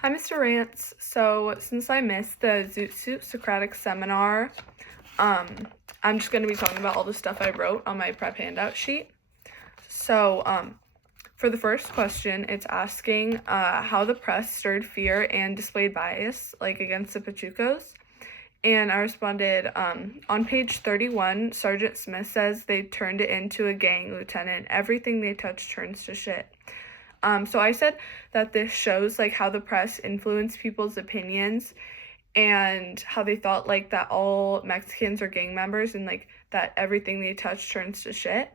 Hi, Mr. Rance. So, since I missed the zoot Socratic seminar, I'm just going to be talking about all the stuff I wrote on my prep handout sheet. So, for the first question, it's asking how the press stirred fear and displayed bias, like against the Pachucos. And I responded, on page 31, Sergeant Smith says they turned it into a gang, Lieutenant. Everything they touch turns to shit. So I said that this shows like how the press influenced people's opinions and how they thought like that all Mexicans are gang members and like that everything they touch turns to shit.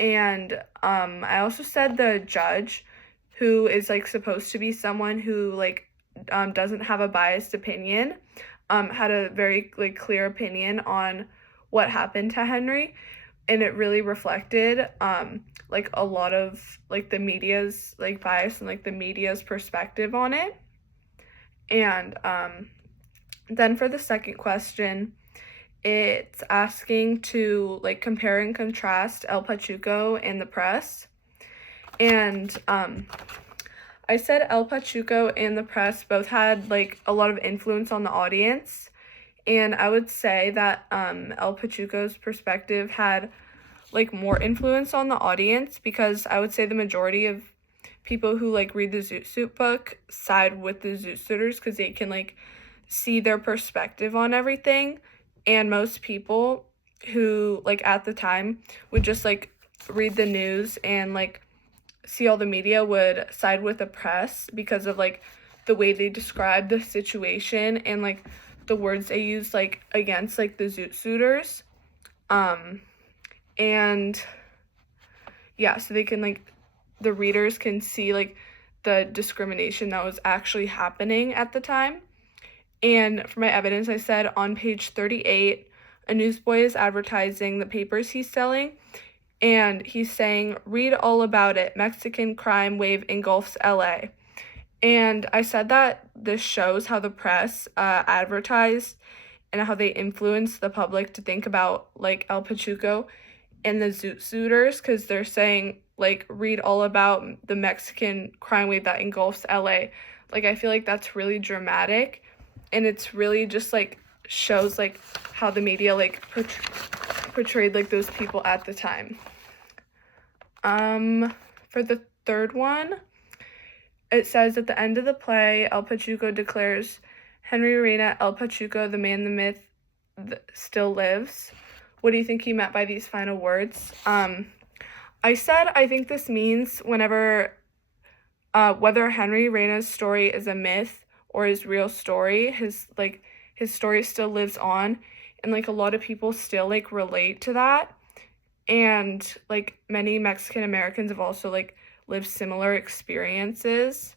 And I also said the judge, who is like supposed to be someone who like doesn't have a biased opinion, had a very like clear opinion on what happened to Henry, and it really reflected like a lot of like the media's like bias and like the media's perspective on it. And then for the second question, it's asking to like compare and contrast El Pachuco and the press. And I said El Pachuco and the press both had like a lot of influence on the audience, and I would say that El Pachuco's perspective had like more influence on the audience, because I would say the majority of people who like read the Zoot Suit book side with the Zoot Suiters because they can like see their perspective on everything. And most people who like at the time would just like read the news and like see all the media would side with the press because of like the way they describe the situation and like the words they use like against like the Zoot Suiters. And yeah, so they can like the readers can see like the discrimination that was actually happening at the time. And for my evidence, I said on page 38, a newsboy is advertising the papers he's selling, and he's saying, "Read all about it. Mexican crime wave engulfs LA." And I said that this shows how the press advertised and how they influenced the public to think about like El Pachuco and the Zoot Suiters, because they're saying like read all about the Mexican crime wave that engulfs LA. Like I feel like that's really dramatic, and it's really just like shows like how the media like portrayed like those people at the time. For the third one, it says at the end of the play, El Pachuco declares, "Henry Reina, El Pachuco, the man, the myth, still lives." What do you think he meant by these final words? I said I think this means whenever, whether Henry Reina's story is a myth or his real story, his story still lives on, and like a lot of people still like relate to that, and like many Mexican Americans have also like lived similar experiences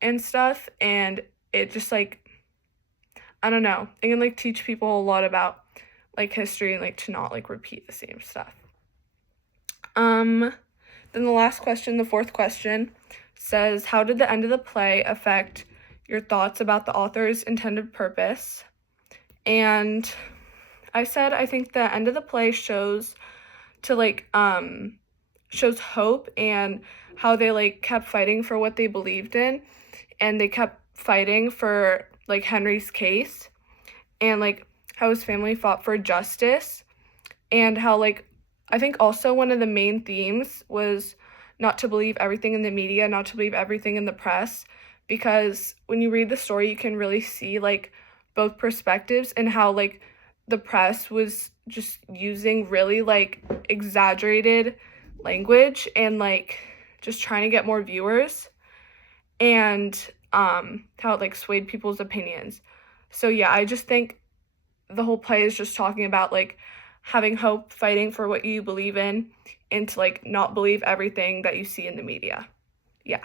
and stuff, and it just like, I don't know, it can like teach people a lot about like history and like to not like repeat the same stuff. Then the last question, the fourth question, says, how did the end of the play affect your thoughts about the author's intended purpose? And I said I think the end of the play shows hope, and how they like kept fighting for what they believed in, and they kept fighting for like Henry's case, and like how his family fought for justice, and how like I think also one of the main themes was not to believe everything in the media, not to believe everything in the press, because when you read the story you can really see like both perspectives, and how like the press was just using really like exaggerated language and like just trying to get more viewers, and how it like swayed people's opinions. So yeah, I just think the whole play is just talking about like having hope, fighting for what you believe in, and to like not believe everything that you see in the media. Yeah.